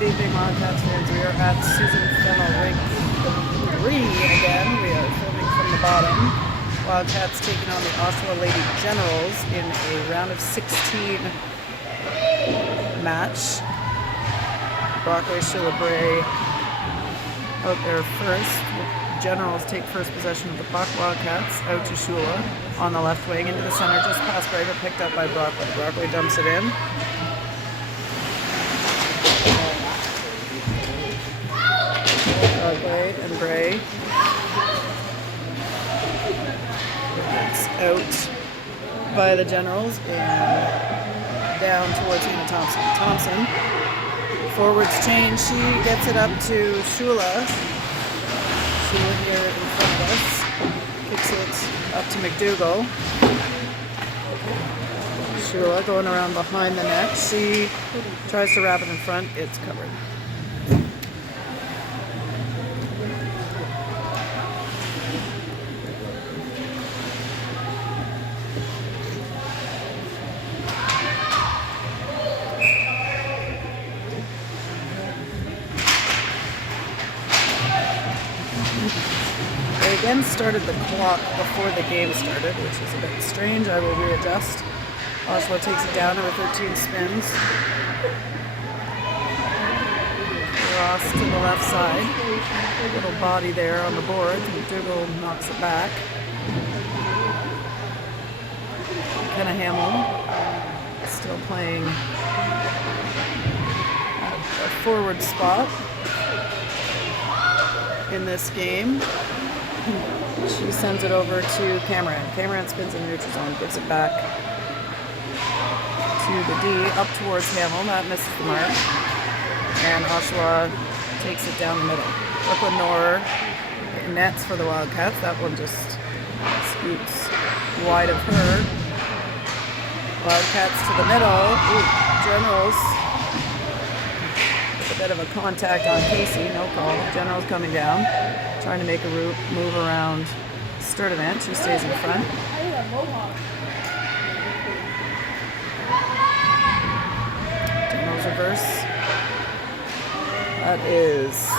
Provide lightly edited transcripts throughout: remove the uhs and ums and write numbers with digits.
Good evening, Wildcats fans. We are at Susan Fennell Rink 3 again. We are filming from the bottom. Wildcats taking on the Oshawa Lady Generals in a round of 16 match. Brockway Shillabray out there first. The Generals take first possession of the puck. Wildcats out to Shula on the left wing into the center, just past Bray, but picked up by Brockway. Brockway dumps it in. Brockway and Bray. It's out by the Generals and down towards Hannah Thompson. Thompson, forwards change. She gets it up to Shula. Shula here in front of us. Kicks it up to McDougall. Shula going around behind the net. She tries to wrap it in front. It's covered. They again started the clock before the game started, which is a bit strange. I will readjust. Oshawa takes it down over 13 spins. Cross to the left side. Little body there on the board. McDougall knocks it back. Kenna Hamill still playing at a forward spot in this game. She sends it over to Cameron. Cameron spins in the neutral zone, gives it back to the D, up towards Hamill. That misses the mark. And Oshawa takes it down the middle. Brooklyn Noor nets for the Wildcats. That one just scoots wide of her. Wildcats to the middle. Ooh, Generals. A bit of a contact on Casey, no call. General's coming down, trying to make a move around Sturdivant. She stays in front. General's reverse. That is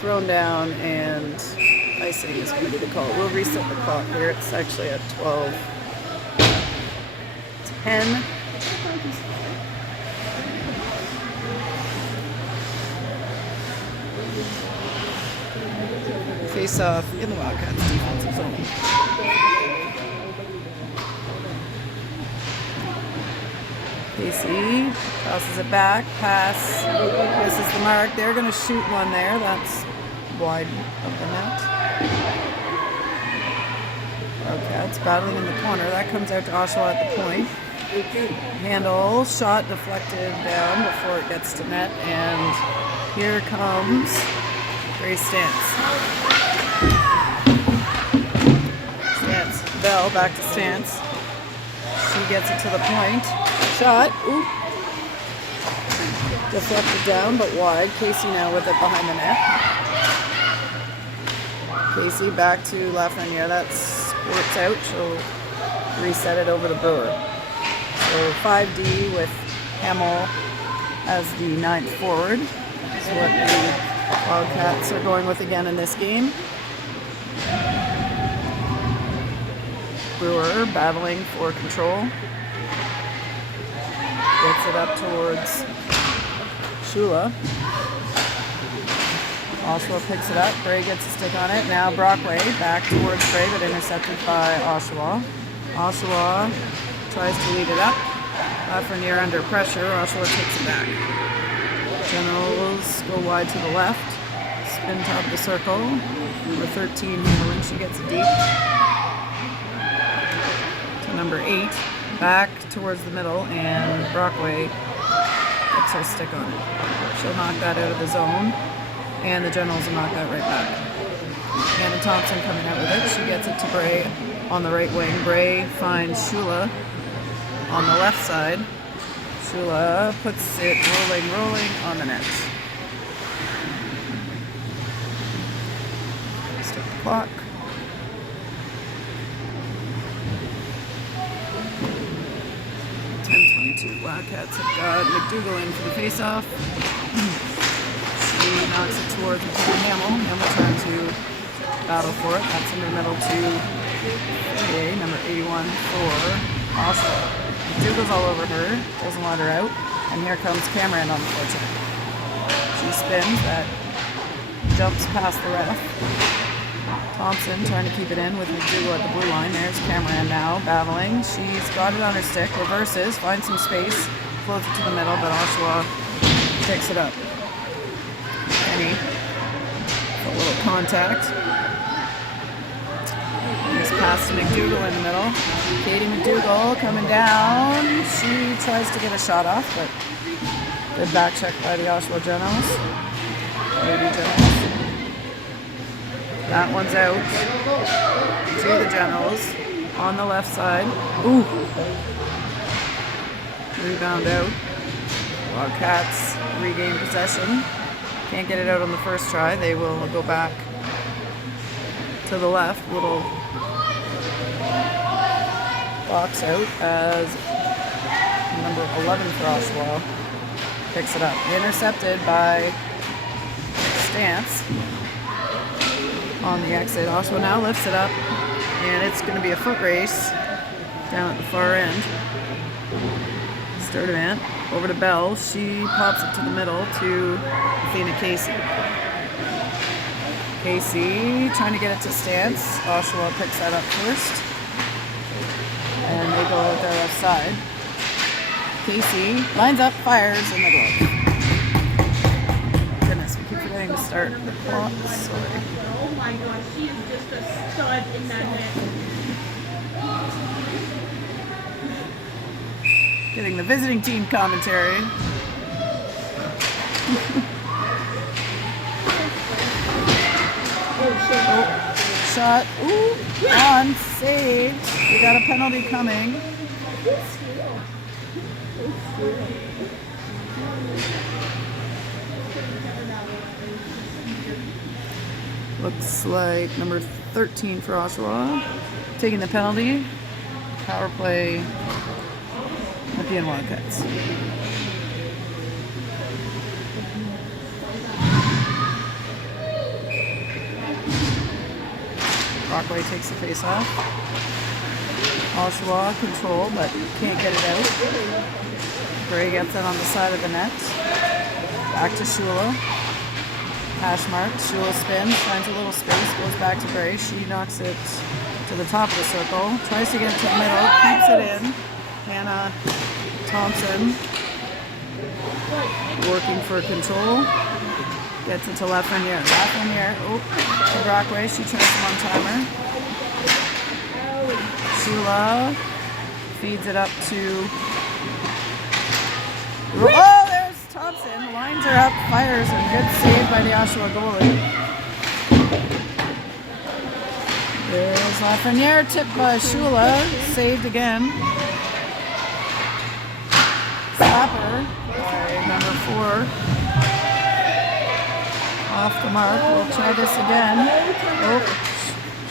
thrown down, and icing is going to be the call. We'll reset the clock here. It's actually at 12:10. Face off in the Wildcats defensive zone. Casey tosses it back, pass, misses the mark. They're going to shoot one there. That's wide of the net. Wildcats battling in the corner. That comes out to Oshawa at the point. Handle, shot deflected down before it gets to net, and here comes Grace Stance. Bell back to Stance. She gets it to the point. Shot. Oop. Deflected down, but wide. Casey now with it behind the net. Casey back to Lafreniere. That squirts out. She'll reset it over the Brewer. So 5D with Hamill as the 9th forward. That's what the Wildcats are going with again in this game. Brewer battling for control. Gets it up towards Shula. Oshawa picks it up. Bray gets a stick on it. Now Brockway back towards Bray, but intercepted by Oshawa. Oshawa tries to lead it up. Lafreniere under pressure. Oshawa takes it back. Generals go wide to the left. Spin top of the circle. Number 13 handling. She gets it deep. Number 8, back towards the middle, and Brockway gets her stick on it. She'll knock that out of the zone, and the Generals will knock that right back. Hannah Thompson coming out with it. She gets it to Bray on the right wing. Bray finds Shula on the left side. Shula puts it rolling on the net. Start the clock. Wildcats have got McDougall in for the face-off. knocks it towards Hamel. Hamel trying to battle for it. That's in the middle to number 81 for Oshawa. McDougall's all over her. Doesn't let her out. And here comes Cameron on the forecheck. She spins. That jumps past the ref. Thompson trying to keep it in with McDougall at the blue line. There's Cameron now battling. She's got it on her stick. Reverses. Finds some space. Floats it to the middle, but Oshawa picks it up. Penny. A little contact. This pass to McDougall in the middle. Katie McDougall coming down. She tries to get a shot off, but good back check by the Oshawa Generals. Lady Generals. That one's out to the Generals on the left side. Ooh. Rebound out. Wildcats regain possession. Can't get it out on the first try. They will go back to the left. Little box out as number 11 for Oshawa picks it up. Intercepted by Stance on the exit. Oshawa now lifts it up, and it's going to be a foot race down at the far end. Sturdivant over to Bell. She pops it to the middle to Athena Casey. Casey trying to get it to Stance. Oshawa picks that up first. And they go out their left side. Casey lines up, fires in the glove. Goodness, we keep forgetting to start the clock. Sorry. Oh my gosh, she is just a stud in that net. Getting the visiting team commentary. Oh, shot. Ooh, on, saved. We got a penalty coming. Looks like number 13 for Oshawa taking the penalty. Power play. Nepean Wildcats. Brockway takes the face off. Oshawa control, but can't get it out. Gray gets it on the side of the net. Back to Shula. Hash mark. Shula spins, finds a little space, goes back to Gray. She knocks it to the top of the circle. Tries to get it to the middle, keeps it in. Hannah Thompson working for control. Gets it to Lafreniere. Lafreniere, to Brockway. She tries the one-timer. Shula feeds it up to... Oh, there's Thompson. Lines her up, fires, and good save by the Oshawa goalie. There's Lafreniere, tipped by Shula. Saved again. Slapper by number 4. Off the mark. We'll try this again. Oh,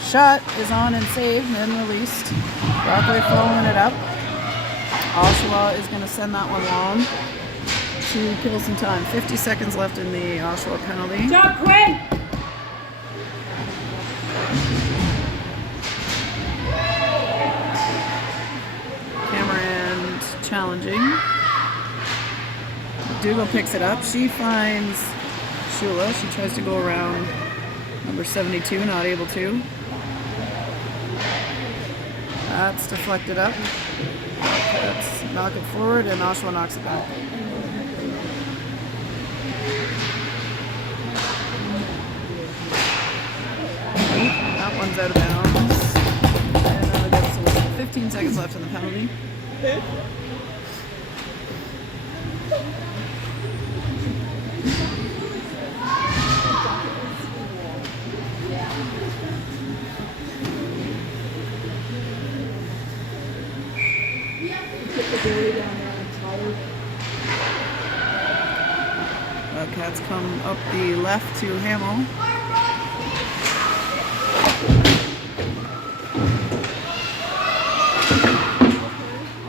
shot is on and saved and then released. Brockway following it up. Oshawa is going to send that one long to kill some time. 50 seconds left in the Oshawa penalty. Good job, Quinn! Cameron challenging. Dougal picks it up. She finds Shula. She tries to go around number 72, not able to. That's deflected up. Let's knock it forward, and Oshawa knocks it back. That one's out of bounds. And that's 15 seconds left in the penalty. Cats come up the left to Hamel.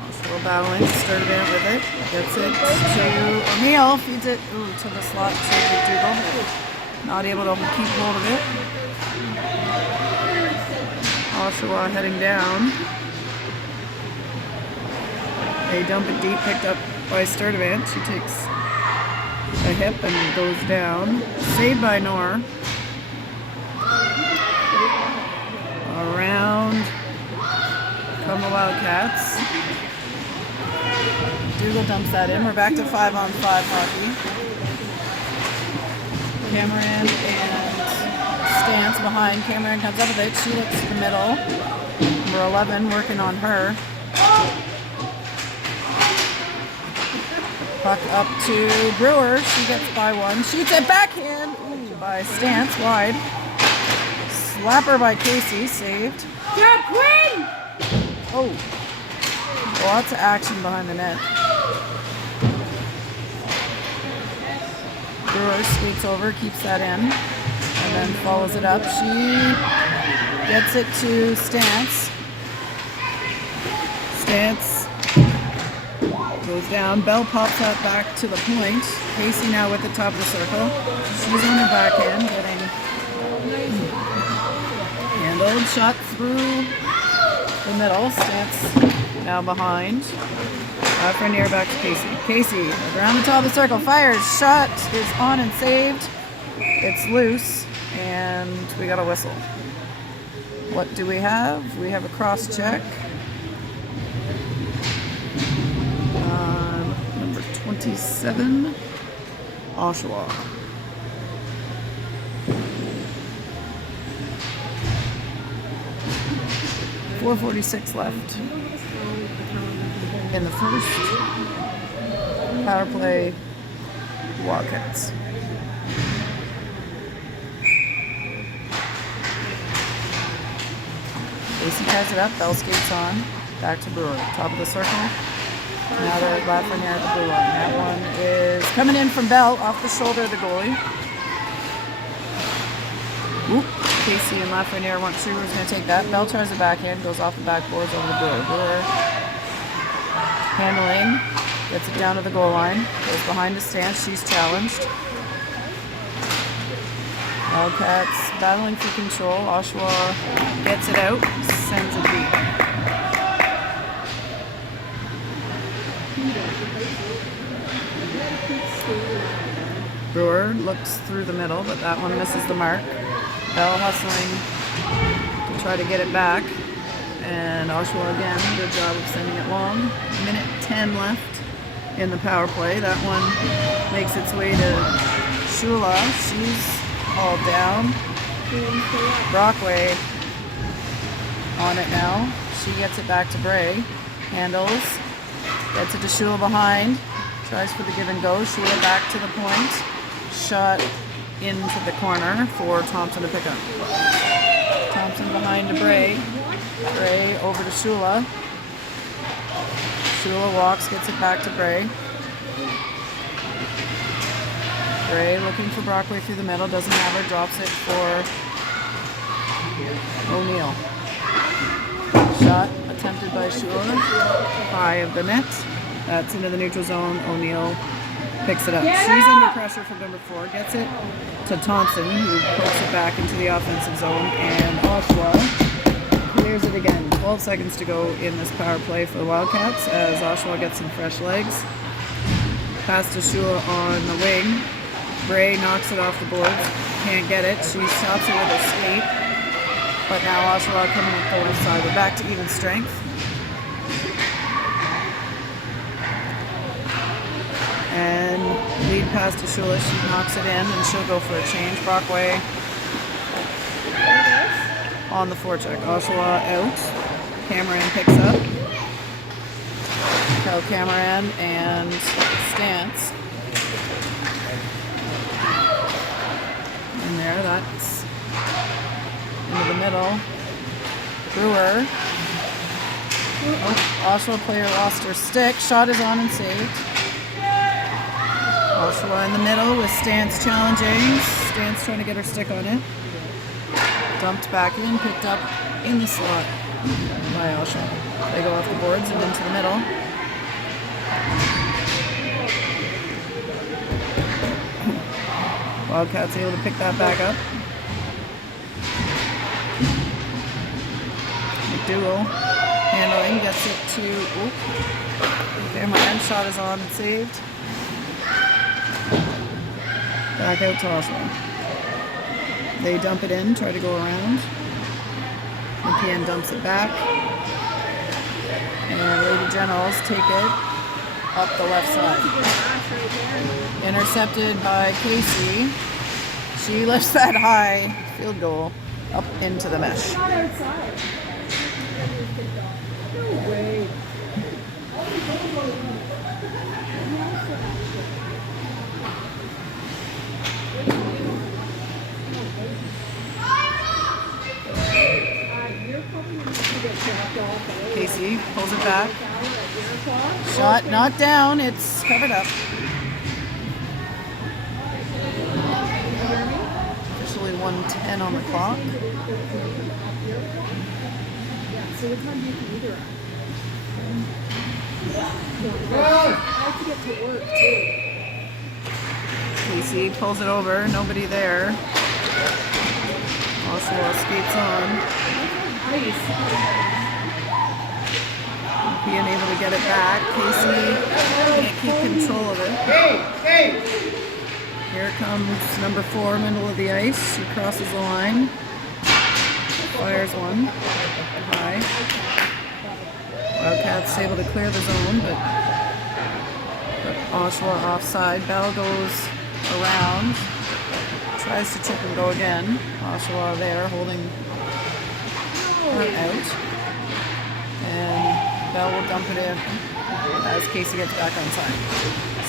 Oshawa battling, Sturdivant with it. Gets it to O'Neill, feeds it to the slot to McDougall. not able to keep hold of it. Oshawa heading down. They dump it deep, picked up by Sturdivant. She takes a hip and goes down. Saved by Nor. Around come the Wildcats. Dougal dumps that in. We're back to 5-on-5 hockey. Cameron and Stance behind. Cameron comes up with it. She looks to the middle. Number 11 working on her. Puck up to Brewer. She gets by one. Shoots it backhand. Ooh, by Stance wide. Slapper by Casey. Saved. Quinn! Oh. Lots of action behind the net. Brewer skates over, keeps that in, and then follows it up. She gets it to Stance. Stance goes down. Bell pops that back to the point. Casey now with the top of the circle. She's on her backhand, getting handled. Shot through the middle. Stance now behind. Frenier back to Casey. Casey around the top of the circle. Fires. Shot is on and saved. It's loose. And we got a whistle. What do we have? We have a cross check. Number 27. Oshawa. .446 left in the first. Power play, Wildcats. Casey ties it up. Bell skates on. Back to Brewer. Top of the circle. Now they're Lafreniere at the blue line. That one is coming in from Bell off the shoulder of the goalie. Oop. Casey and Lafreniere want Schreiber's going to take that. Bell tries the backhand, goes off the backboards over the Brewer. Brewer handling, gets it down to the goal line, goes behind the Stance. She's challenged. Wildcats battling for control. Oshawa gets it out, sends it deep. Brewer looks through the middle, but that one misses the mark. Bell hustling to try to get it back. And Oshawa again, good job of sending it long. Minute 10 left in the power play. That one makes its way to Shula. She's all down. Brockway on it now. She gets it back to Bray. Handles. Gets it to Shula behind. Tries for the give and go. Shula back to the point. Shot into the corner for Thompson to pick up. Thompson behind to Bray. Bray over to Shula. Shula walks, gets it back to Bray. Bray looking for Brockway through the middle, doesn't have her, drops it for O'Neill. Shot attempted by Shula, high of the net. That's into the neutral zone. O'Neill picks it up. She's under pressure from number 4, gets it to Thompson, who pokes it back into the offensive zone, and Oshawa clears it again. 12 seconds to go in this power play for the Wildcats as Oshawa gets some fresh legs. Pass to Shula on the wing. Bray knocks it off the boards. Can't get it. She stops it with a skate. But now Oshawa coming up the left side. We're back to even strength. And lead pass to Shula. She knocks it in and she'll go for a change. Brockway on the forecheck. Oshawa out. Cameron picks up. Cal Cameron and Stance. In there, that's into the middle. Brewer. Oh, Oshawa player lost her stick. Shot is on and saved. Oshawa in the middle with Stance challenging. Stance trying to get her stick on it. Dumped back in, picked up in the slot by Oshawa. They go off the boards and into the middle. Wildcats able to pick that back up. McDougal handling, gets it to, oop. Okay, my end shot is on and saved. Back out to Oshawa. They dump it in, try to go around. Nepean dumps it back. And Lady Generals take it up the left side. Intercepted by Casey. She lifts that high field goal up into the mesh. Not outside. No way. Casey pulls it back. Shot not down, it's covered up. Officially 1:10 on the clock. So what time do you can either I have to get to work too. Casey pulls it over, nobody there. Oshawa skates on. Being able to get it back. Casey can't keep control of it. Here comes number 4, middle of the ice. She crosses the line. Fires one. High. Wildcats able to clear the zone, but Oshawa offside. Bell goes around. Tries to chip and go again. Oshawa there holding her out. And Bell will dump it in as Casey gets back on side.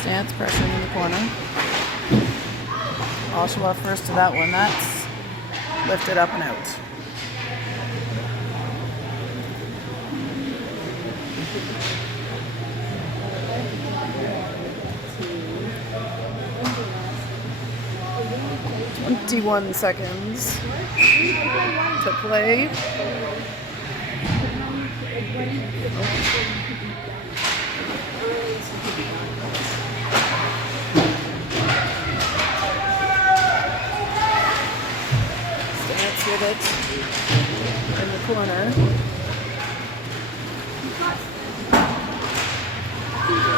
Stance pressuring in the corner. Oshawa first to that one. That's lifted up and out. "21 seconds to play." Stance with it in the corner.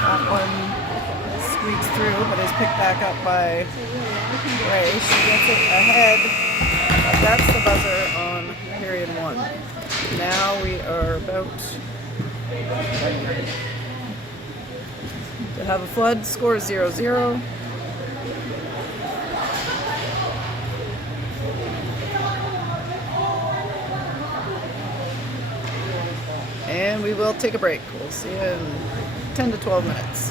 That one squeaks through, but is picked back up by Ray. She gets it ahead. That's the buzzer on period 1. Now we are about to have a flood. Score is 0-0. And we will take a break. We'll see you in 10 to 12 minutes.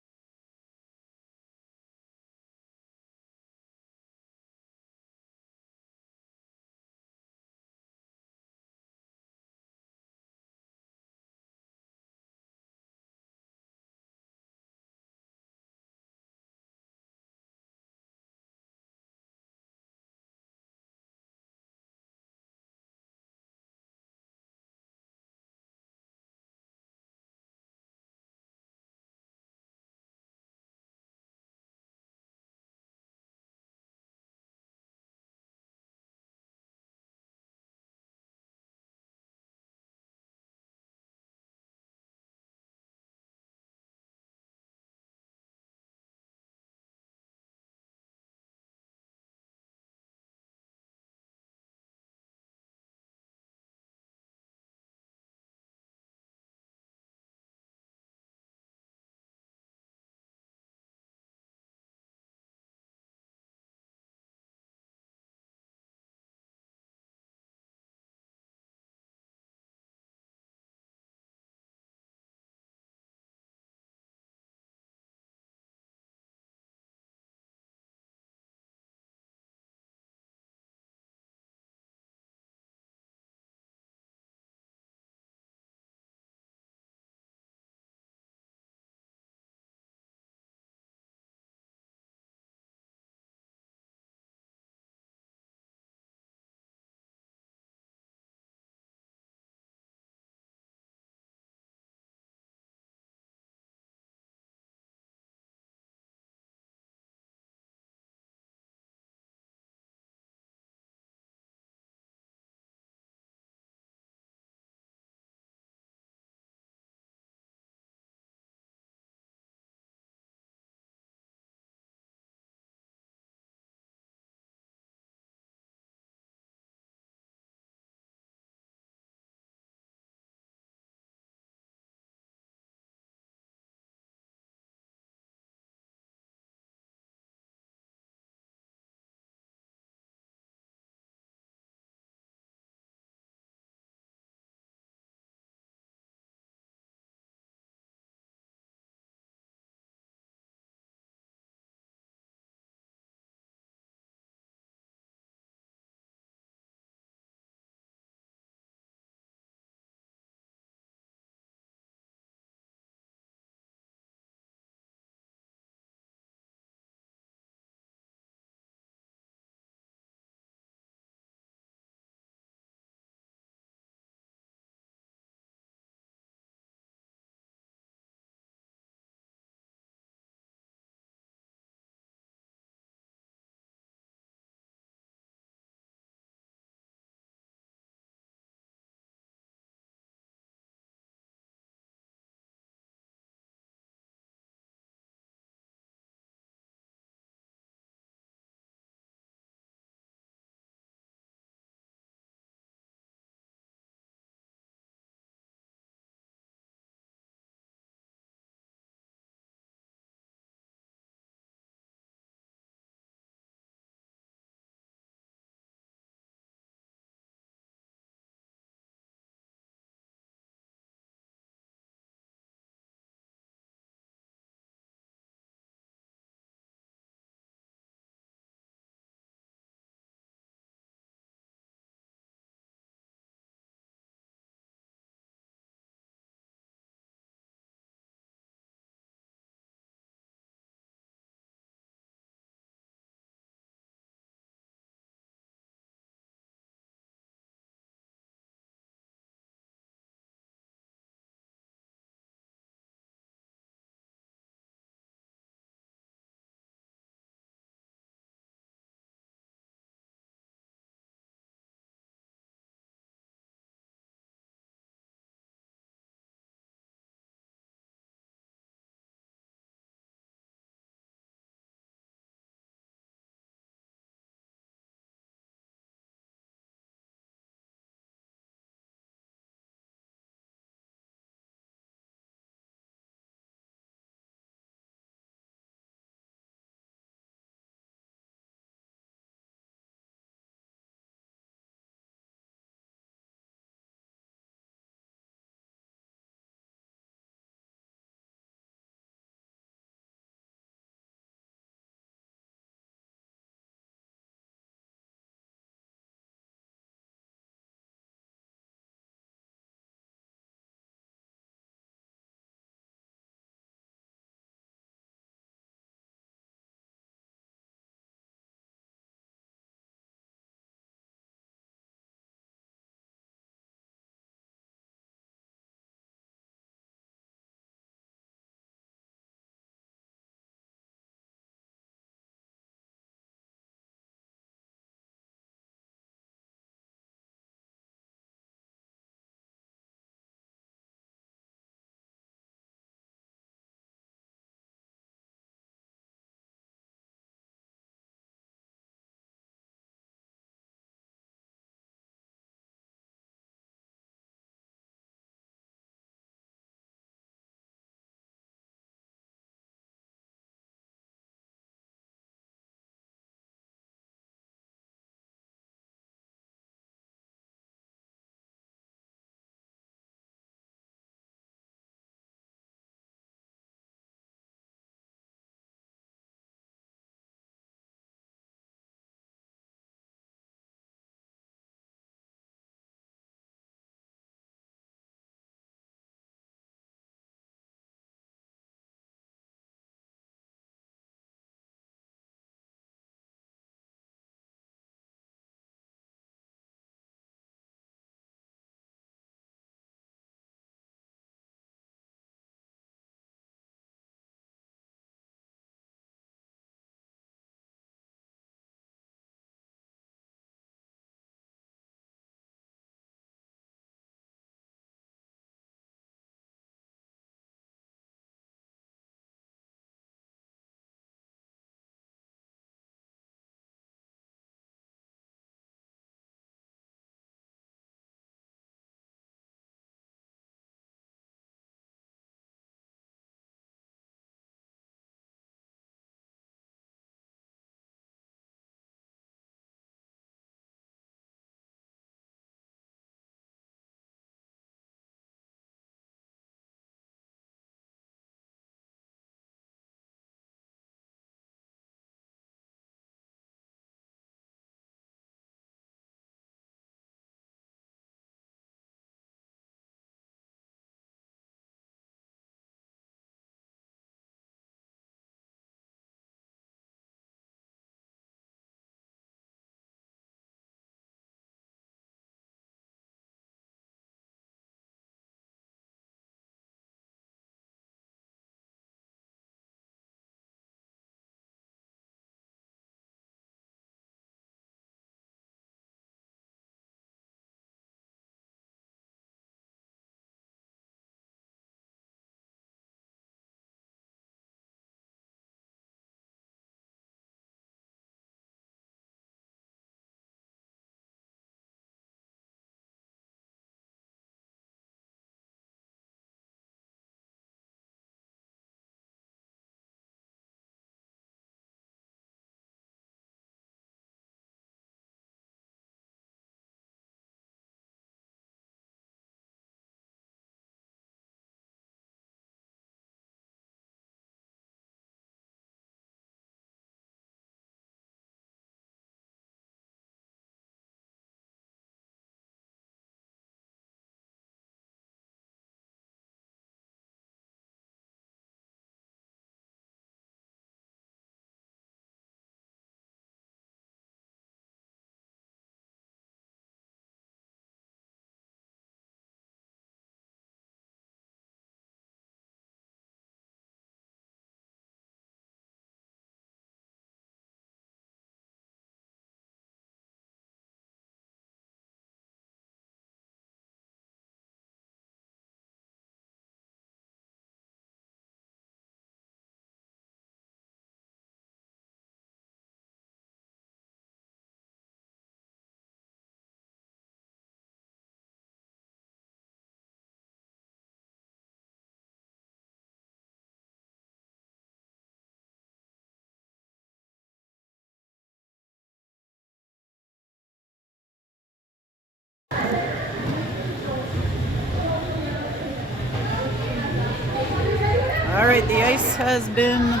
Alright, the ice has been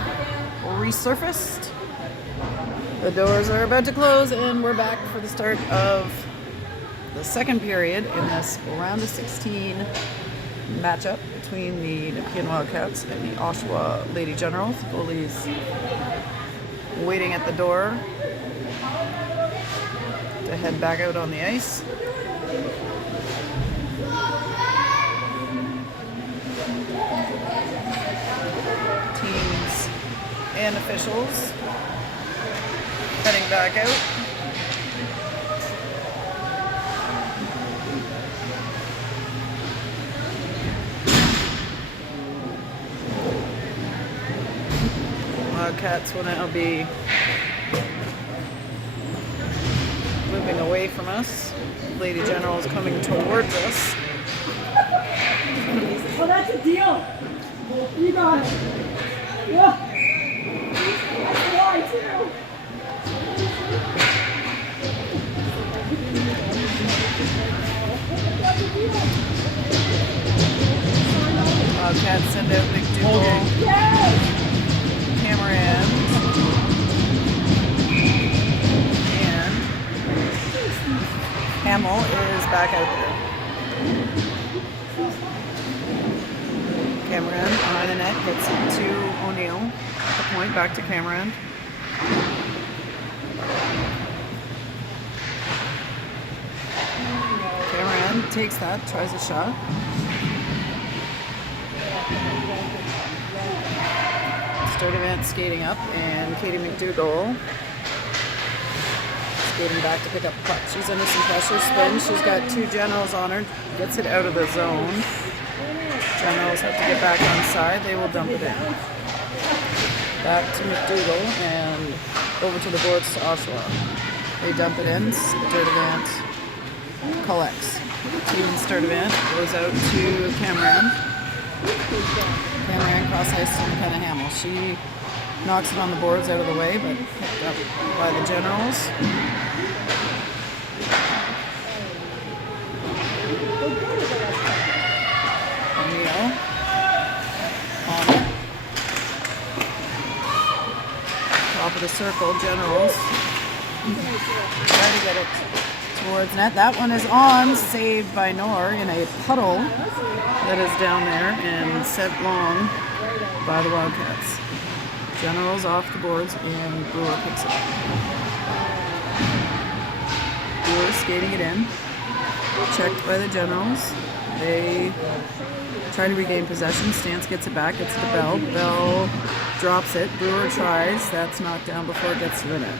resurfaced. The doors are about to close, and we're back for the start of the second period in this round of 16 matchup between the Nepean Wildcats and the Oshawa Lady Generals. Goalies waiting at the door to head back out on the ice. Teams and officials heading back out. Wildcats will now be moving away from us. Lady Generals coming towards us. Oh, that's a deal. You got it. Yeah. That's why, too. Wildcats send out McDougal, Cameron, and Hamill is back out there. Cameron behind the net gets it to O'Neill at the point, back to Cameron. Cameron takes that, tries a shot. Sturdivant skating up, and Katie McDougal skating back to pick up the puck. She's under some pressure, spin. She's got two Generals on her, gets it out of the zone. Generals have to get back on side. They will dump it in. Back to McDougal and over to the boards to Oshawa. They dump it in. Sturdivant collects. Team Sturdivant goes out to Cameron. Cameron cross ice to McKenna Hamill. She knocks it on the boards out of the way, but picked up by the Generals. O'Neill on it. Top of the circle, Generals. Try to get it towards net. That one is on, saved by Knorr in a puddle that is down there and sent long by the Wildcats. Generals off the boards, and Brewer picks it up. Brewer skating it in. Checked by the Generals. They try to regain possession. Stance gets it back, gets it to Bell. Bell drops it. Brewer tries. That's knocked down before it gets to the net.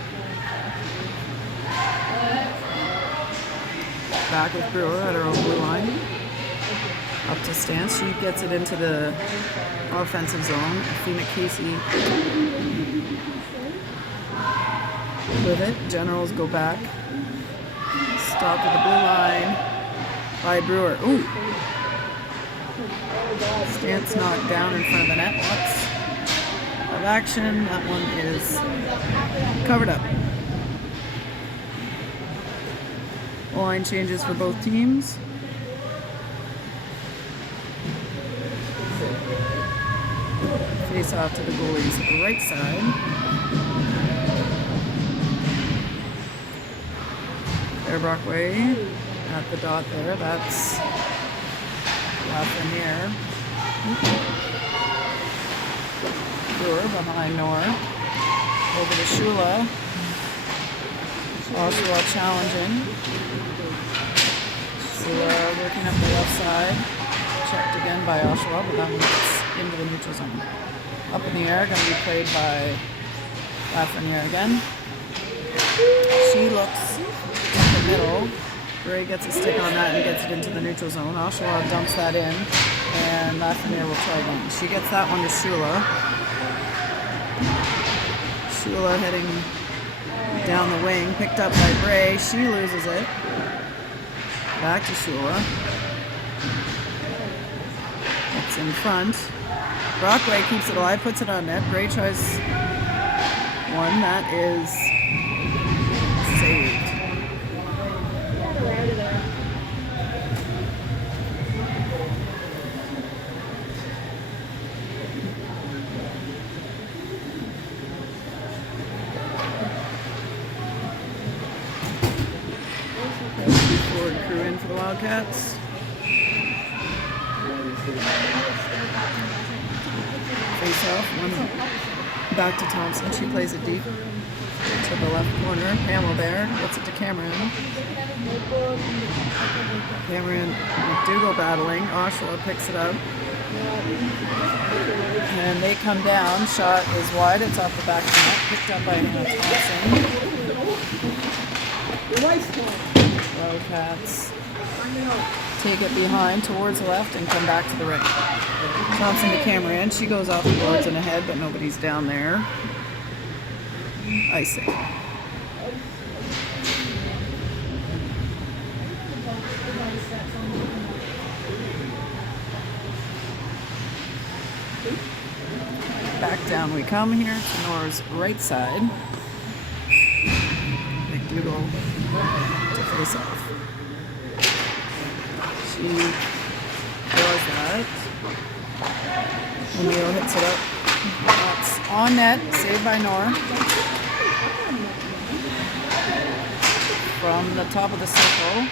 Back with Brewer at her own blue line. Up to Stance. She gets it into the offensive zone. Athena Casey with it. Generals go back. Stopped at the blue line by Brewer. Ooh! Stance knocked down in front of the net. Lots of action. That one is covered up. Line changes for both teams. Face off to the goalie's right side. There, Brockway at the dot there. That's Lafreniere. Brewer behind Knorr. Over to Shula. Oshawa challenging. Shula working up the left side. Checked again by Oshawa, but that one gets into the neutral zone. Up in the air, going to be played by Lafreniere again. She looks in the middle. Gray gets a stick on that and gets it into the neutral zone. Oshawa dumps that in, and Lafreniere will try again. She gets that one to Shula. Shula heading down the wing, picked up by Bray. She loses it. Back to Shula. It's in front. Brockway keeps it alive, puts it on net. Bray tries one. That is saved. Wildcats. Face off, one back to Thompson. She plays it deep to the left corner. Hamill there, gets it to Cameron. Cameron McDougall battling. Oshawa picks it up. And they come down. Shot is wide. It's off the back of the net. Picked up by Hannah Thompson. Wildcats take it behind towards the left and come back to the right. Thompson to Cameron. She goes off the boards and ahead, but nobody's down there. Icing. Back down we come here to Nora's right side. McDougall to face off. She does that. O'Neill hits it up. That's on net, saved by Nora. From the top of the circle,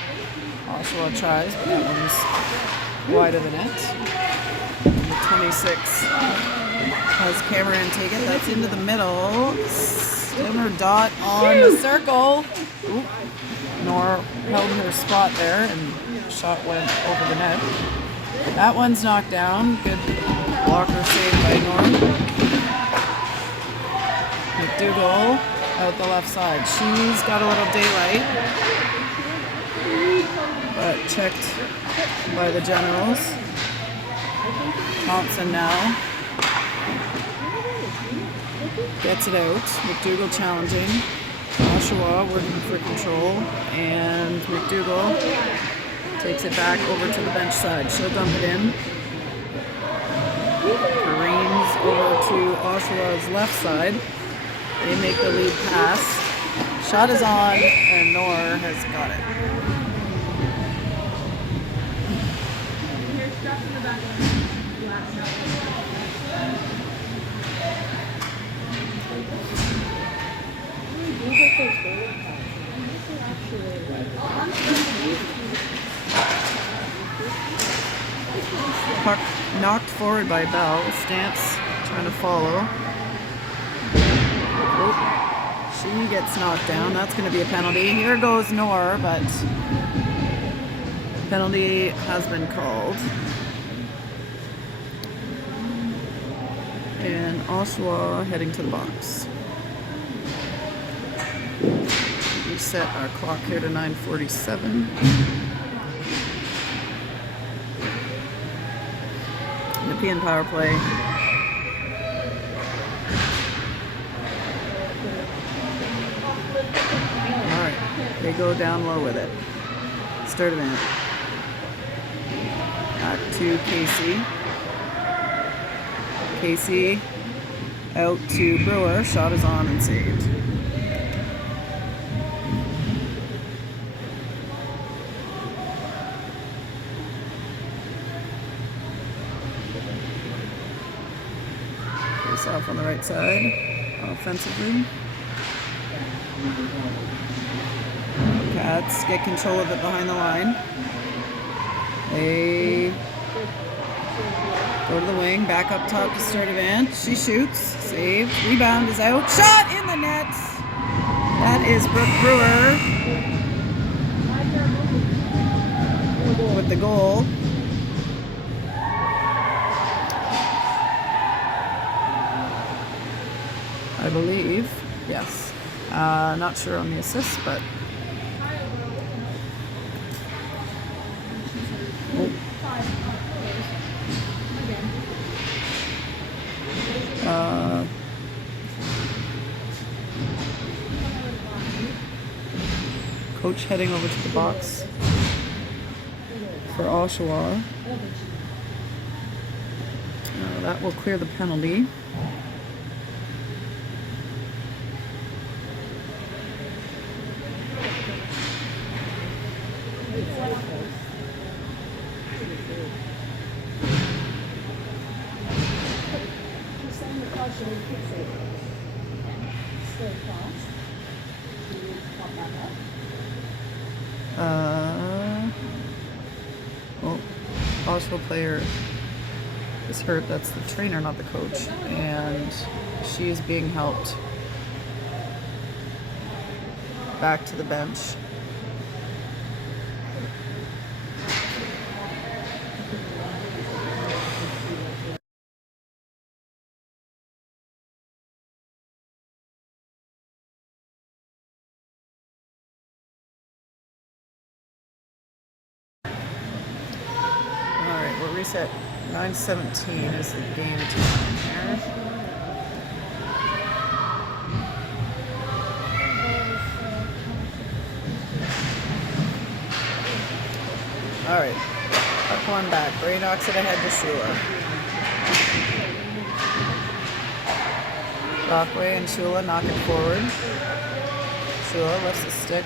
Oshawa tries, but that one's wide of the net. Number 26 has Cameron take it. That's into the middle. Slimmer dot on the circle. Oop. Nora held her spot there and shot went over the net. That one's knocked down. Good blocker saved by Nora. McDougall out the left side. She's got a little daylight, but checked by the Generals. Thompson now gets it out. McDougall challenging. Oshawa working for control, and McDougall takes it back over to the bench side. She'll dump it in. Kareem's over to Oshawa's left side. They make the lead pass. Shot is on, and Nor has got it. Puck knocked forward by Bell. Stance trying to follow. Oh, she gets knocked down. That's going to be a penalty. Here goes Nor, but penalty has been called. And Oshawa heading to the box. We set our clock here to 9:47. Nepean power play. Alright, they go down low with it. Start event. Back to Casey. Casey out to Brewer. Shot is on and saved. Face off on the right side. Offensively. Cats get control of it behind the line. They go to the wing, back up top to start event. She shoots, saved, rebound is out, shot in the net. That is Brooke Brewer with the goal. I believe, yes. Not sure on the assist, but coach heading over to the box for Oshawa. That will clear the penalty. Oshawa player is hurt. That's the trainer, not the coach. And she is being helped back to the bench. Alright, we'll reset. 9:17 is the game time here. Alright, up one back. Bray knocks it ahead to Shula. Brockway and Shula knock it forward. Shula lifts the stick,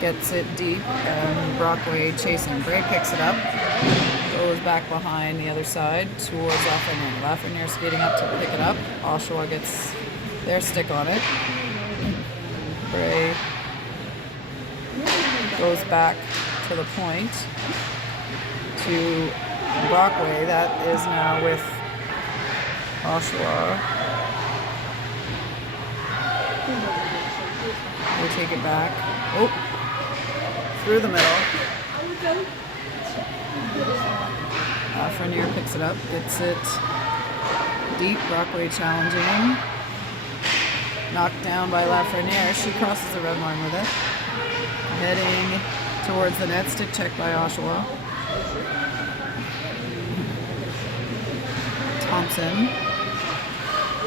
gets it deep, and Brockway chasing. Bray picks it up, goes back behind the other side towards Lafreniere. Lafreniere skating up to pick it up. Oshawa gets their stick on it. Bray goes back to the point to Brockway. That is now with Oshawa. They take it back. Oh, through the middle. Lafreniere picks it up, gets it deep. Brockway challenging. Knocked down by Lafreniere. She crosses the red line with it. Heading towards the net. Stick check by Oshawa. Thompson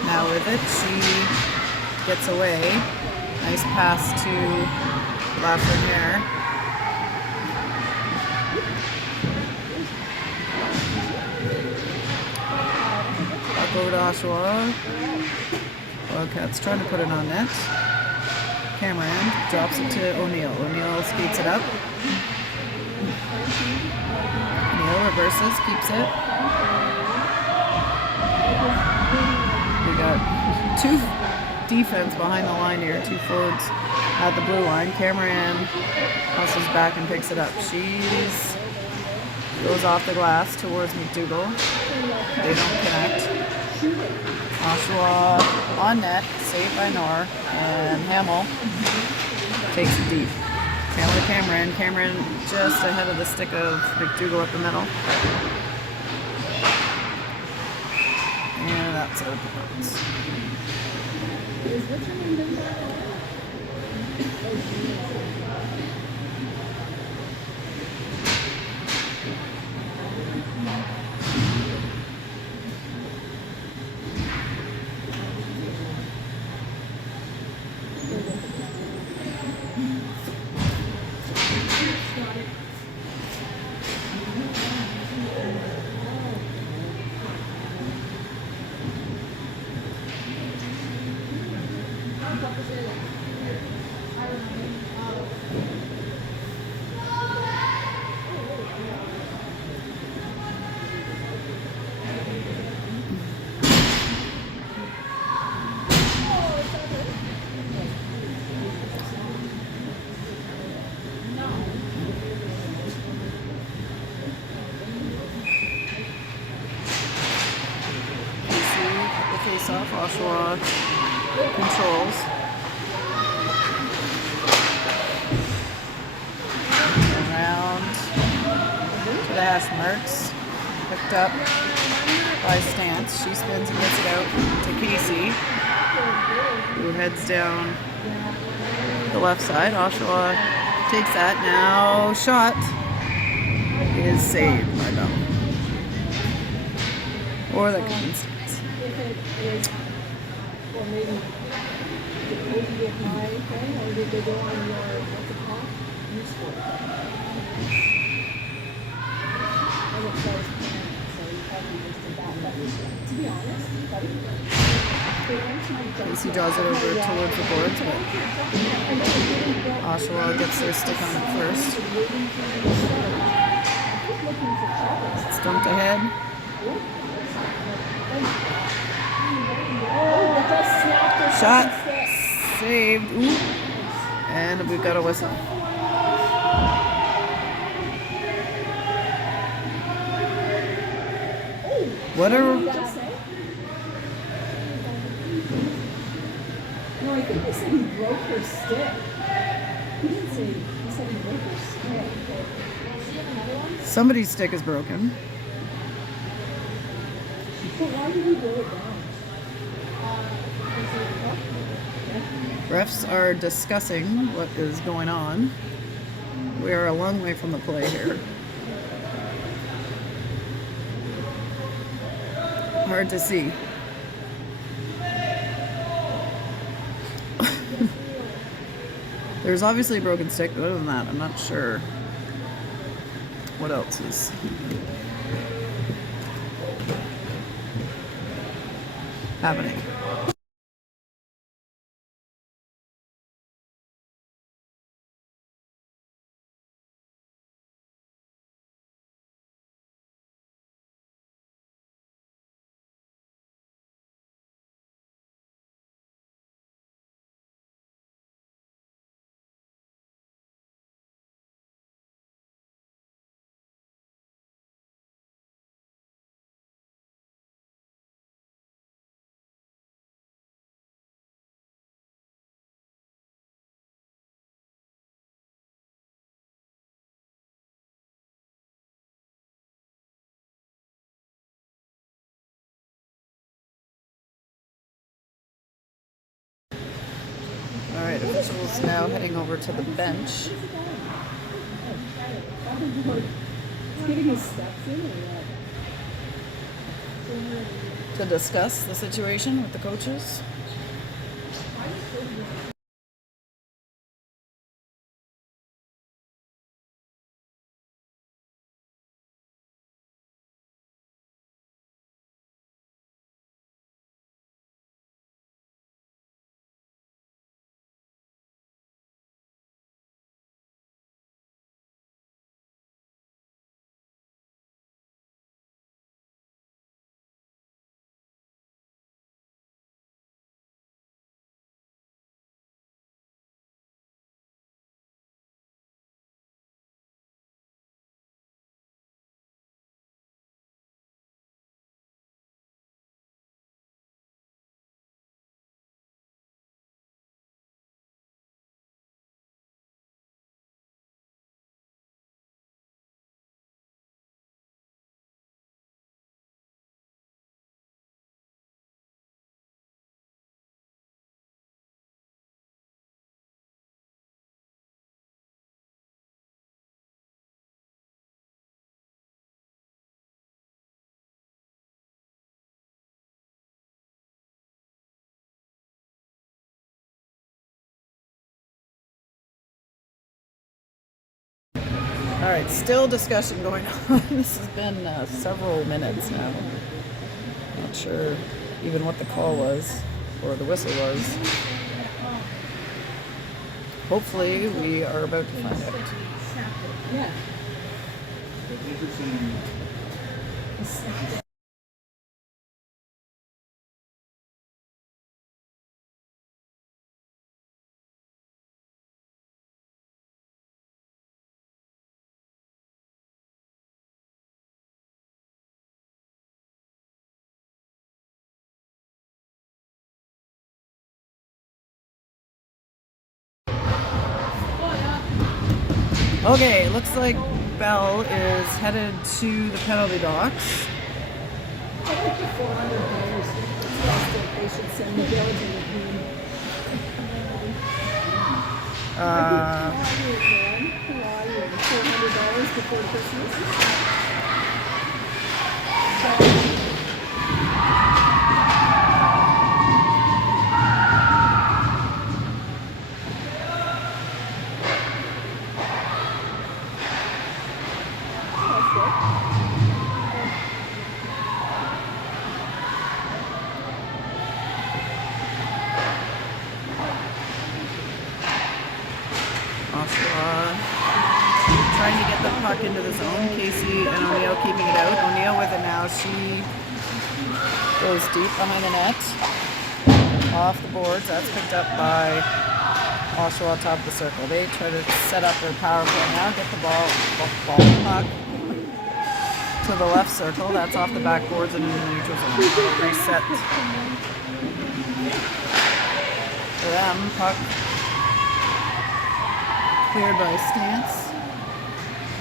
now with it. She gets away. Nice pass to Lafreniere. Back over to Oshawa. Wildcats trying to put it on net. Cameron drops it to O'Neill. O'Neill skates it up. O'Neill reverses, keeps it. We got two defense behind the line here, two forwards at the blue line. Cameron hustles back and picks it up. She's goes off the glass towards McDougall. They don't connect. Oshawa on net, saved by Nor, and Hamill takes it deep. Taylor Cameron. Cameron just ahead of the stick of McDougall up the middle. And that's out of bounds. Face-off, Oshawa controls. Around to the hash marks. Picked up by Stance. She spins and gets it out to Casey, who heads down the left side. Oshawa takes that. Now shot is saved by Bell. Or that could be Stance. Or maybe did Obi get my thing, or did they go on your, what's it called? News Sport. And it says parent, so you probably just did that. But to be honest, Casey draws it over towards the boards, but Oshawa gets their stick on it first. It's dumped ahead. Shot saved. Ooh. And we've got a whistle. What are... Just say? No, I think they said he broke her stick. He didn't say, he said he broke her stick. Somebody's stick is broken. But why did he blow it down? Refs are discussing what is going on. We are a long way from the play here. Hard to see. There's obviously a broken stick, but other than that, I'm not sure what else is happening. All right, officials now heading over to the bench He's getting his steps in or what? to discuss the situation with the coaches. All right, still discussion going on. This has been several minutes now. Not sure even what the call was or the whistle was. Hopefully, we are about to find out. Yeah. Okay, looks like Bell is headed to the penalty box. I think the $400 they should send the bill to the team. Who are you? $400 before Christmas? Oshawa trying to get the puck into the zone. Casey and O'Neill keeping it out. O'Neill with it now. She goes deep behind the net. Off the boards. That's picked up by Oshawa top of the circle. They try to set up their power play now. Get the ball puck. to the left circle. That's off the backboards and in the neutral zone. Little reset for them. Puck cleared by Stance.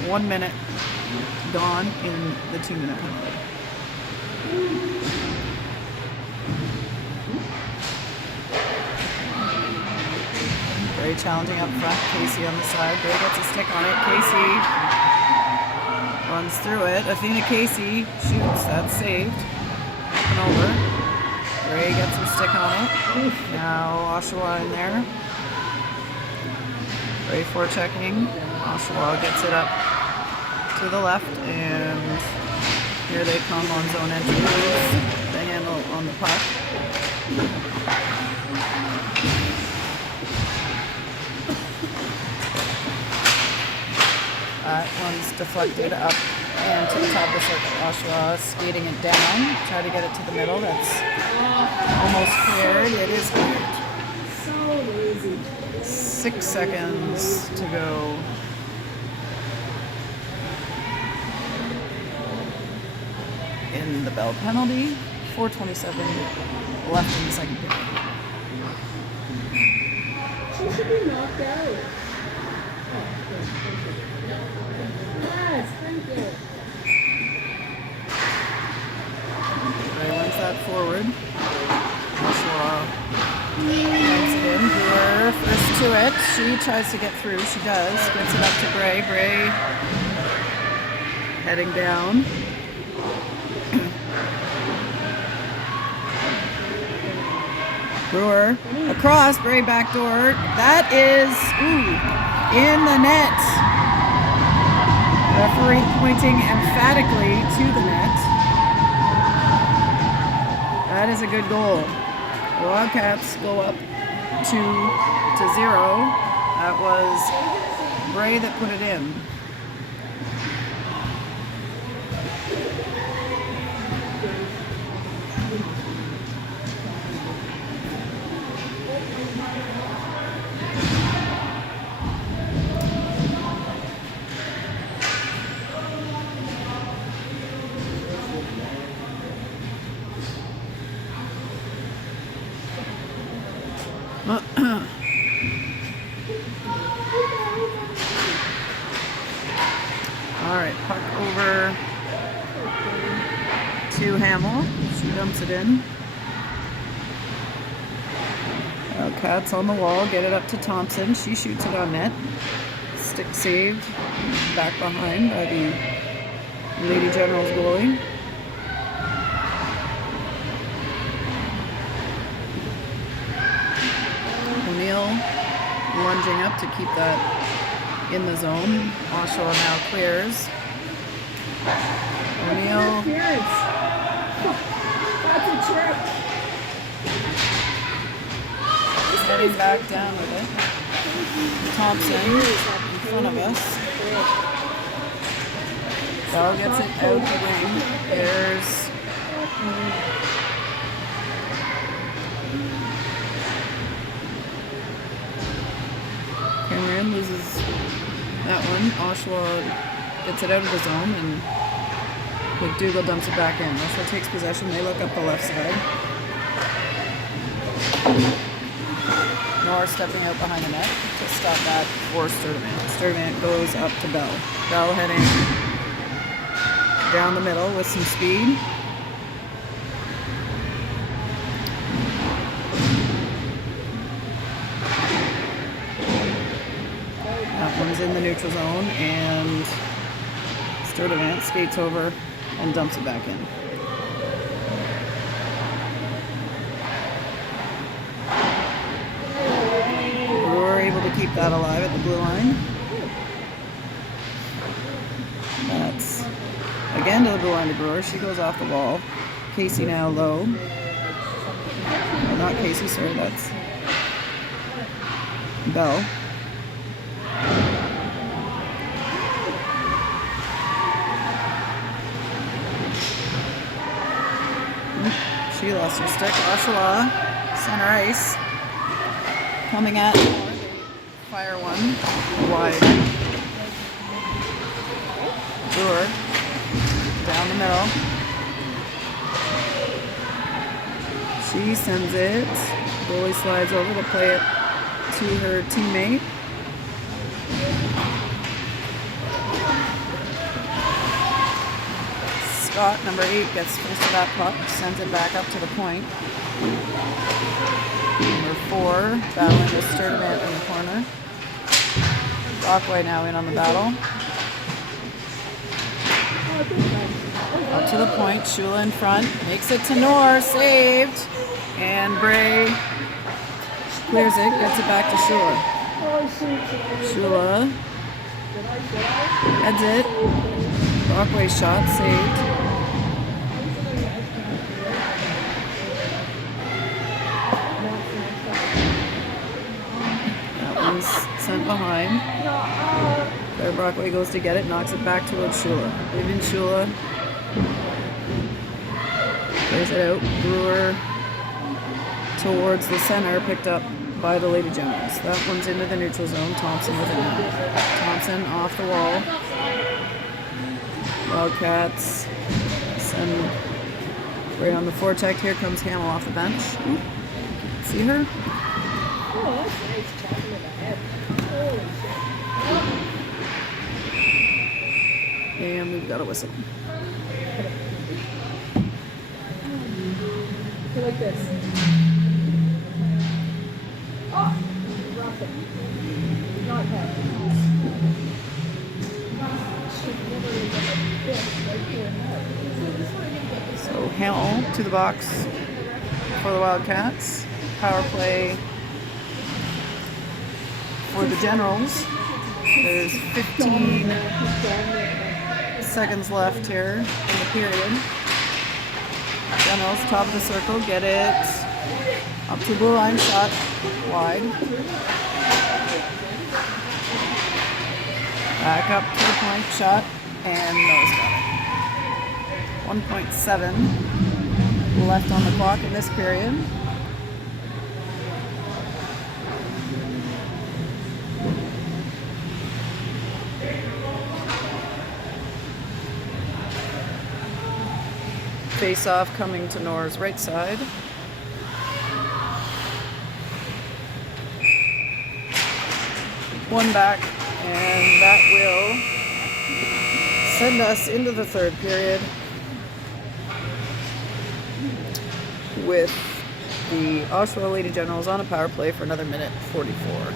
1 minute gone in the 2-minute penalty. Very challenging up front. Casey on the side. Gray gets a stick on it. Casey runs through it. Athena Casey shoots. That's saved. Up and over. Gray gets her stick on it. Now Oshawa in there. Gray forechecking. Oshawa gets it up to the left, and here they come on zone entry. The handle on the puck. That one's deflected up and to the top of the circle. Oshawa skating it down. Try to get it to the middle. That's almost cleared. It is cleared. So lazy. 6 seconds to go. In the Bell penalty. 4:27 left in the second period. She should be knocked out. Yes, thank you. Ray wins that forward. Oshawa brings it in. Brewer first to it. She tries to get through. She does. Gets it up to Bray. Bray heading down. Brewer across. Bray backdoor. That is in the net. Referee pointing emphatically to the net. That is a good goal. The Wildcats go up 2-0. That was Bray that put it in. Alright, puck over to Hamill. She dumps it in. Cats on the wall, get it up to Thompson. She shoots it on net. Stick saved. Back behind by the Lady Generals goalie. O'Neill lunging up to keep that in the zone. Oshawa now clears. O'Neill. Interference. That's a trip. Is heading back down with it. Thompson in front of us. Bell gets it out the wing. There's Cameron loses that one. Oshawa gets it out of the zone, and McDougall dumps it back in. Oshawa takes possession. They look up the left side. Nor stepping out behind the net to stop that for Sturdivant. Sturdivant goes up to Bell. Bell heading down the middle with some speed. That one's in the neutral zone, and Sturdivant skates over and dumps it back in. Brewer able to keep that alive at the blue line. That's again to the blue line to Brewer. She goes off the wall. Casey now low. Well, not Casey, sorry, that's Bell. She lost her stick. Oshawa, center ice. Coming at fire one. Wide. Brewer. Down middle. She sends it. Goalie slides over to play it to her teammate. Scott, number 8, gets close to that puck, sends it back up to the point. Number 4, battling with Sturdivant in the corner. Brockway now in on the battle. Up to the point, Shula in front, makes it to Nor, saved. And Bray clears it, gets it back to Shula. Shula heads it. Brockway shot, saved. That one's sent behind. There, Brockway goes to get it, knocks it back towards Shula. Leaving Shula. Plays it out. Brewer towards the center, picked up by the Lady Generals. That one's into the neutral zone. Thompson with it now. Thompson off the wall. Wildcats send right on the forecheck. Here comes Hamill off the bench. Ooh. See her? Oh, that's nice. Chopping in the head. Holy shit. And we've got a whistle. I like this. Oh! Rocket. Not bad. So Hamill to the box for the Wildcats. Power play for the Generals. There's 15 seconds left here in the period. Generals, top of the circle, get it up to the blue line, shot wide. Back up to the point, shot, and Noah's got it. 1.7 left on the clock in this period. Face off coming to Nora's right side. One back, and that will send us into the third period with the Oshawa Lady Generals on a power play for another minute 44.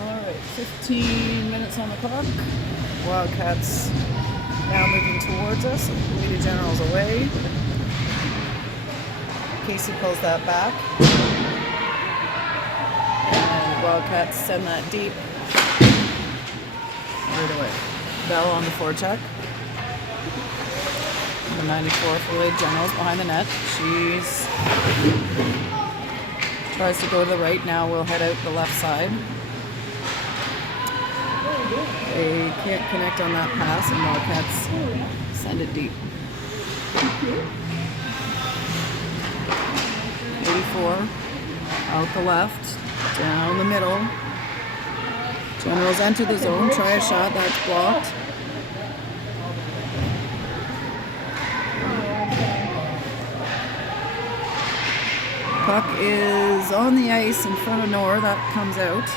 Alright, 15 minutes on the clock. Wildcats now moving towards us. Lady Generals away. Casey pulls that back. And Wildcats send that deep. Right away. Bell on the forecheck. The 94 for Lady Generals behind the net. She's tries to go to the right. Now we'll head out the left side. They can't connect on that pass, and Wildcats send it deep. 84 out the left, down the middle. Generals enter the zone, try a shot, that's blocked. Puck is on the ice in front of Nor, that comes out.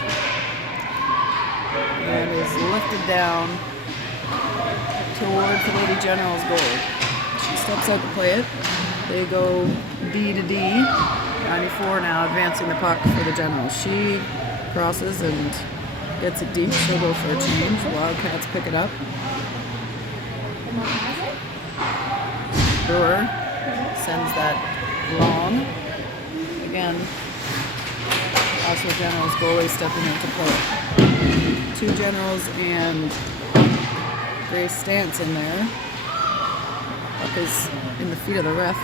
And is lifted down towards the Lady General's goal. She steps out to play it. They go D to D. 94 now advancing the puck for the Generals. She crosses and Gets it deep, she'll go for a change. Wildcats pick it up. Brewer sends that long. Again, Oshawa Generals goalie stepping into play. Two Generals and Grace Stance in there. Puck is in the feet of the ref.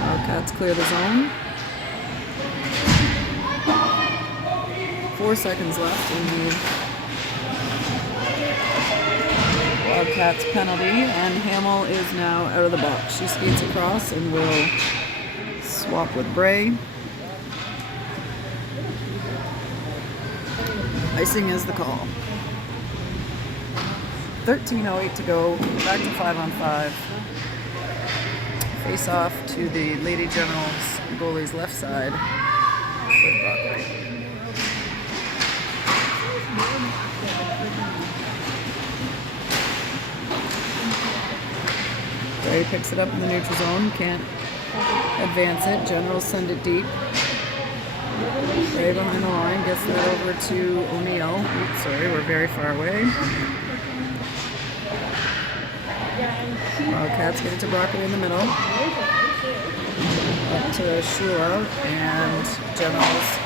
Wildcats clear the zone. 4 seconds left in the Wildcats penalty, and Hamill is now out of the box. She skates across and will swap with Bray. Icing is the call. 13:08 to go. Back to 5-on-5. Face off to the Lady Generals goalie's left side with Brockway. Bray picks it up in the neutral zone, can't advance it. Generals send it deep. Bray behind the line, gets that over to O'Neill. Oops, sorry, we're very far away. Wildcats get it to Brockway in the middle. Up to Shula, and Generals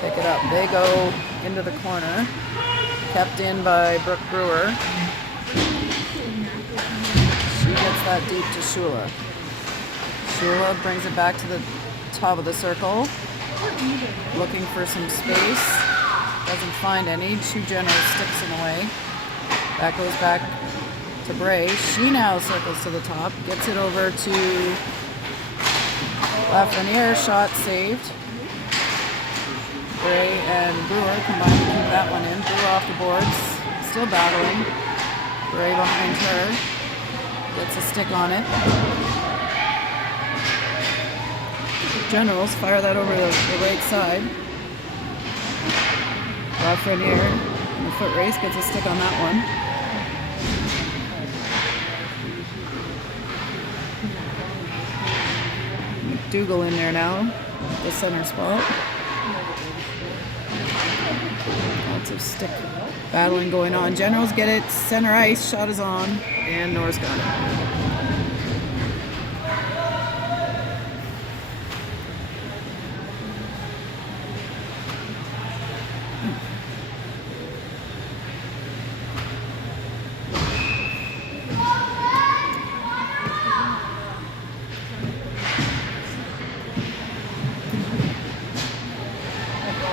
pick it up. They go into the corner, kept in by Brooke Brewer. She gets that deep to Shula. Shula brings it back to the top of the circle, looking for some space. Doesn't find any. Two Generals sticks in the way. That goes back to Bray. She now circles to the top, gets it over to Lafreniere. Shot saved. Bray and Brewer combine to keep that one in. Brewer off the boards, still battling. Bray behind her, gets a stick on it. Generals fire that over the right side. Lafreniere in the foot race gets a stick on that one. McDougall in there now, the center spot. Lots of stick battling going on. Generals get it, center ice, shot is on, and Norris got it.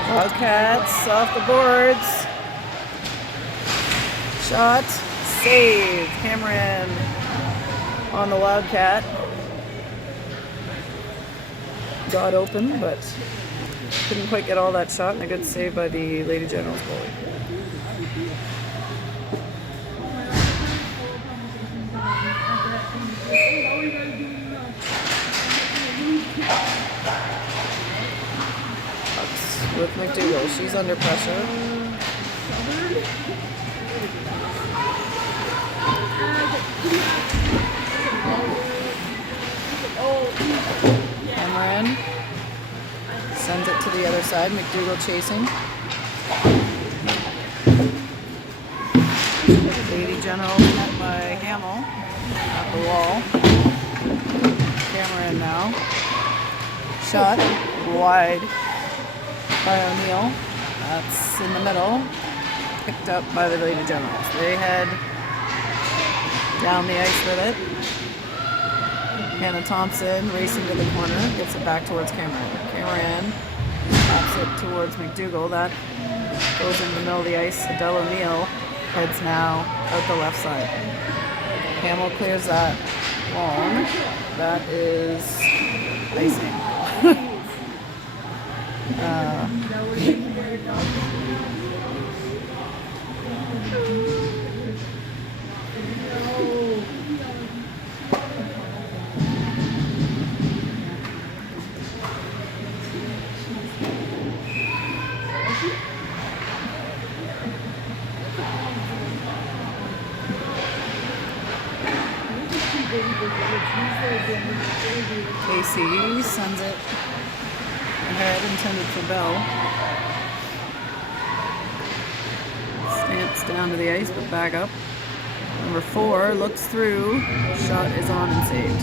Wildcats off the boards. Shot saved. Cameron on the Wildcat. Got open, but couldn't quite get all that shot, and a good save by the Lady Generals goalie. With McDougall, she's under pressure. Cameron sends it to the other side. McDougall chasing. Lady General met by Hamill at the wall. Cameron now. Shot wide by O'Neill. That's in the middle. Picked up by the Lady Generals. They head down the ice with it. Hannah Thompson racing to the corner, gets it back towards Cameron. Cameron pops it towards McDougall. That goes in the middle of the ice. Adele O'Neill heads now out the left side. Hamill clears that long. That is icing. Casey sends it ahead, intended for Bell. Stamps down to the ice, but back up. Number 4 looks through. Shot is on and saved.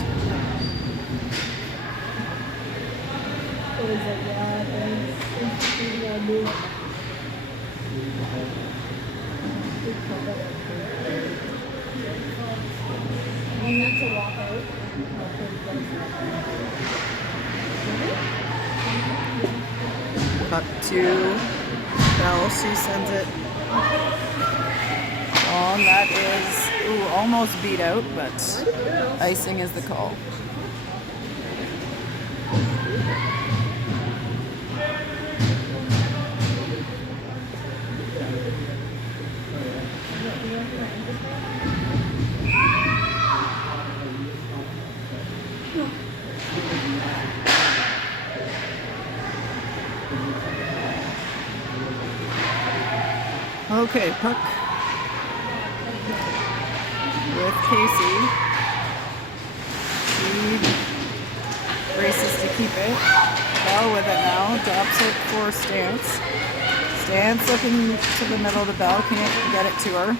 What is it? Yeah, it's you need to walk out. Puck to Bell. She sends it long. That is almost beat out, but icing is the call. Okay, puck with Casey. She races to keep it. Bell with it now. Drops it for Stance. Stance looking to the middle of the Bell. Can't get it to her.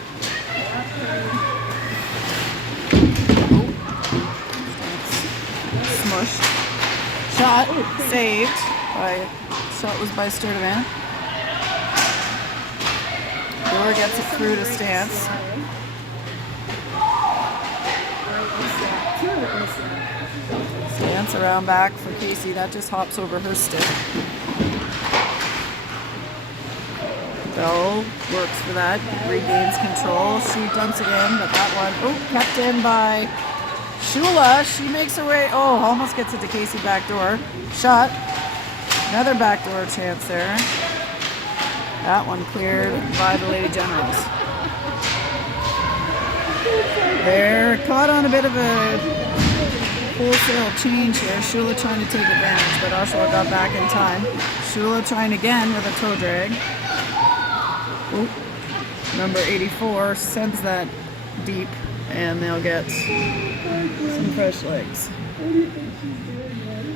Smushed. Shot saved. Shot was by Sturtevant. Brewer gets it through to Stance. Stance around back for Casey. That just hops over her stick. Bell works for that. Regains control. She dumps it in, but that one, kept in by Shula. She makes her way. Almost gets it to Casey backdoor. Shot. Another backdoor chance there. That one cleared by the Lady Generals. They're caught on a bit of a wholesale change here. Shula trying to take advantage, but Oshawa got back in time. Shula trying again with a toe drag. Number 84 sends that deep, and they'll get some fresh legs. What do you think she's doing, man?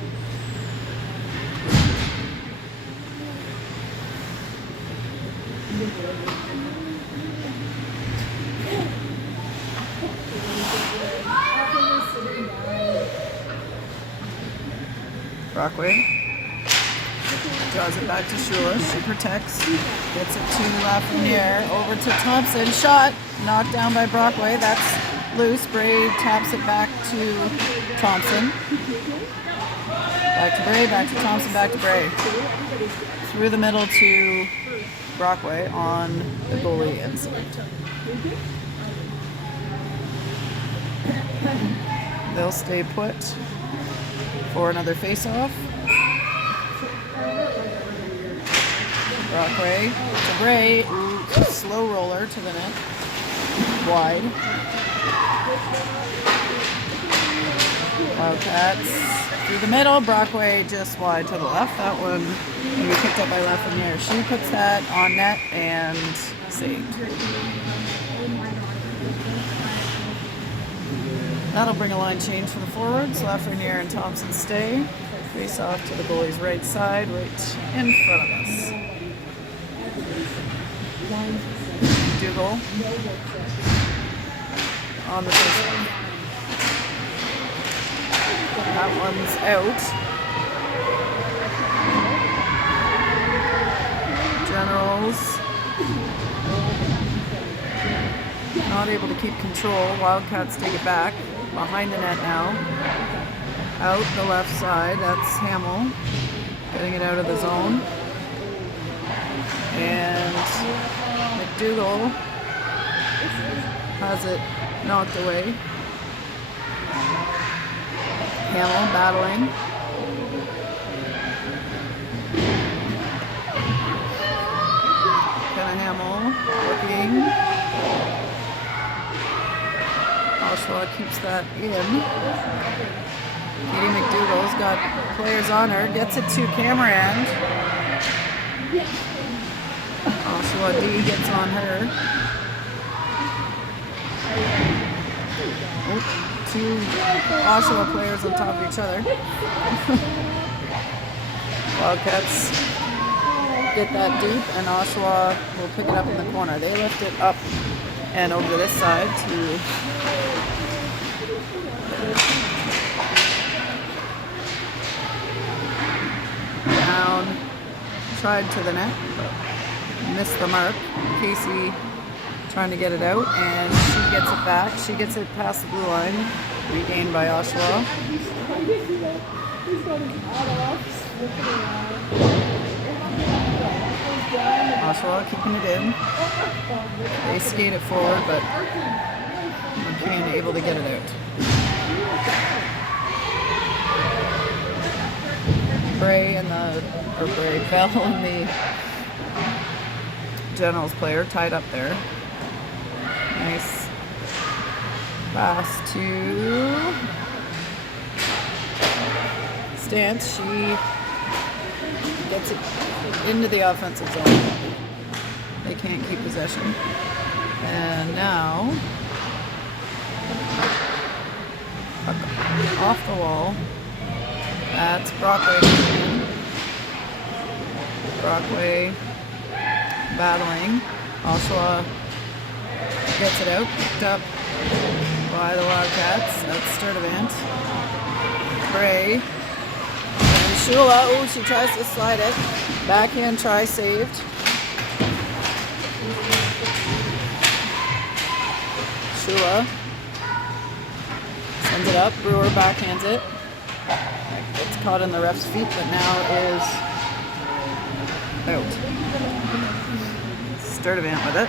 Brockway draws it back to Shula. She protects. Gets it to Lafreniere. Over to Thompson. Shot. Knocked down by Brockway. That's loose. Bray taps it back to Thompson. Back to Bray. Back to Thompson. Back to Bray. Through the middle to Brockway on the goalie inside. They'll stay put for another face-off. Brockway to Bray. Slow roller to the net. Wide. Wildcats through the middle. Brockway just wide to the left. That one maybe picked up by Lafreniere. She puts that on net and saved. That'll bring a line change for the forwards. Lafreniere and Thompson stay. Face off to the goalie's right side, right in front of us. Dougal on the face. That one's out. Generals not able to keep control. Wildcats take it back. Behind the net now. Out the left side. That's Hamill. Getting it out of the zone. And McDougall has it knocked away. Hamill battling. Hamill looking. Oshawa keeps that in. Katie McDougall's got players on her. Gets it to Cameron. Oshawa D gets on her. Two Oshawa players on top of each other. Wildcats get that deep, and Oshawa will pick it up in the corner. They lift it up and over to this side to down, tried to the net, but missed the mark. Casey trying to get it out, and she gets it back. She gets it past the blue line, regained by Oshawa. Oshawa keeping it in. They skate it forward, but Nepean able to get it out. Bell and the Generals player tied up there. Nice pass to Stance. She gets it into the offensive zone. They can't keep possession. And now off the wall. That's Brockway. Brockway battling. Oshawa gets it out, picked up by the Wildcats. That's Sturdivant. Bray. And Shula, oh, she tries to slide it. Backhand try saved. Shula sends it up. Brewer backhands it. It's caught in the ref's feet, but now is out. Sturdivant with it.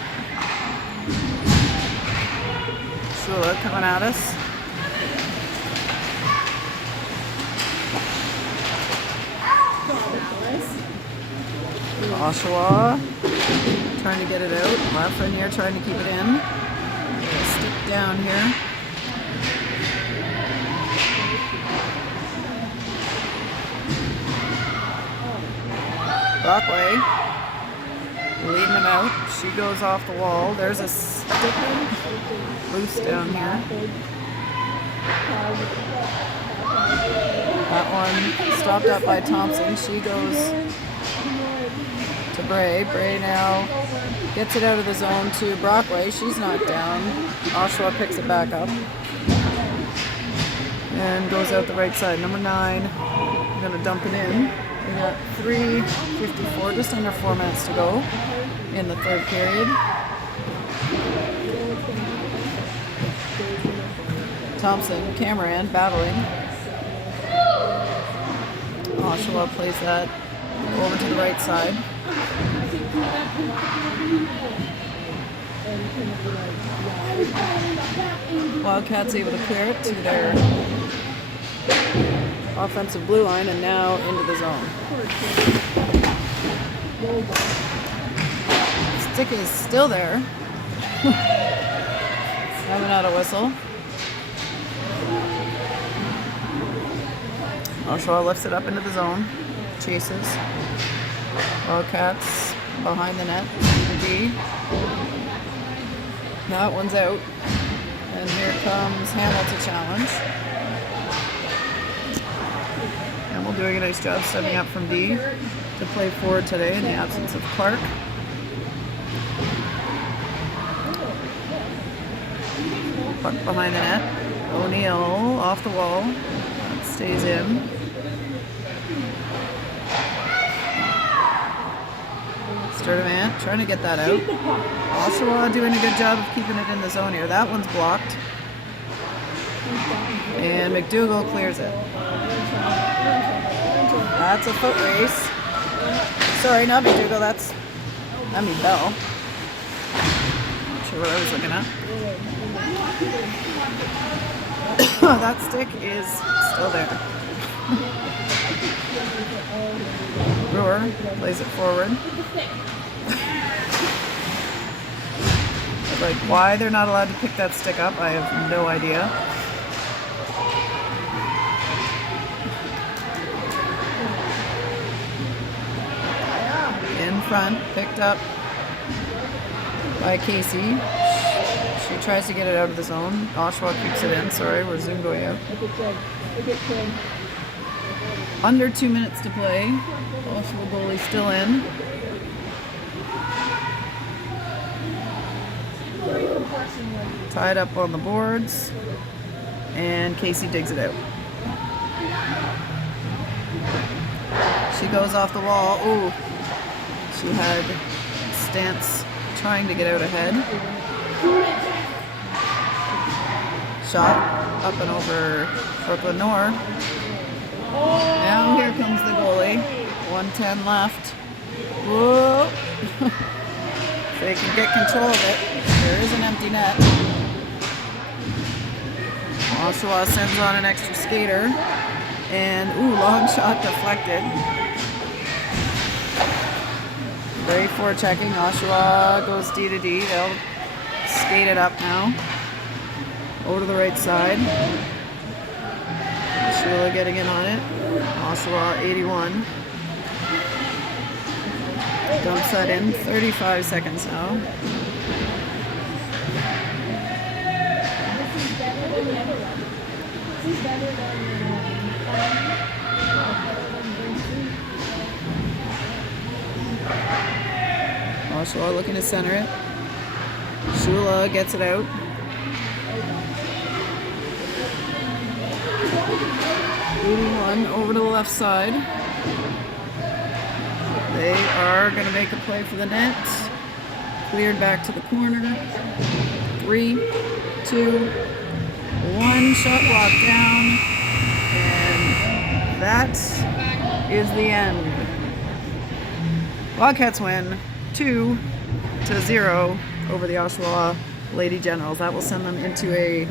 Shula coming at us. Oshawa trying to get it out. Laughlin here trying to keep it in. Stick down here. Brockway leading them out. She goes off the wall. There's a stick loose down here. That one stopped up by Thompson. She goes to Bray. Bray now gets it out of the zone to Brockway. She's knocked down. Oshawa picks it back up and goes out the right side. Number 9, going to dump it in. We got 3:54, just under 4 minutes to go in the third period. Thompson, Cameron battling. Oshawa plays that over to the right side. Wildcats able to clear it to their offensive blue line and now into the zone. Stick is still there. Haven't had a whistle. Oshawa lifts it up into the zone. Chases. Wildcats behind the net. D. That one's out. And here comes Hamill to challenge. Hamill doing a nice job stepping up from D to play forward today in the absence of Clark. Puck behind the net. O'Neill off the wall. That stays in. Sturdivant trying to get that out. Oshawa doing a good job of keeping it in the zone here. That one's blocked. And McDougall clears it. That's a foot race. Sorry, not McDougall, Bell. Not sure what I was looking at. That stick is still there. Brewer plays it forward. Like, why they're not allowed to pick that stick up, I have no idea. In front, picked up by Casey. She tries to get it out of the zone. Oshawa keeps it in. Sorry, we're zoom going out. Under 2 minutes to play. Oshawa goalie still in. Tied up on the boards. And Casey digs it out. She goes off the wall. Ooh. She had stance trying to get out ahead. Shot up and over Brooklyn Nor. Now here comes the goalie. 1:10 left. Whoa. If they can get control of it. There is an empty net. Oshawa sends on an extra skater. And, ooh, long shot deflected. Great forechecking. Oshawa goes D to D. They'll skate it up now. Over to the right side. Sheila getting in on it. Oshawa 81. Dumps that in. 35 seconds now. Oshawa looking to center it. Shula gets it out. '81 over to the left side. They are going to make a play for the net. Cleared back to the corner. 3, 2, 1. Shot blocked down. And that is the end. Wildcats win 2-0 over the Oshawa Lady Generals. That will send them into a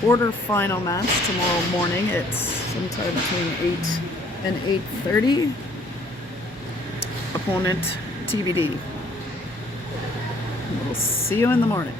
quarterfinal match tomorrow morning. It's sometime between 8 and 8:30. Opponent TBD. We'll see you in the morning.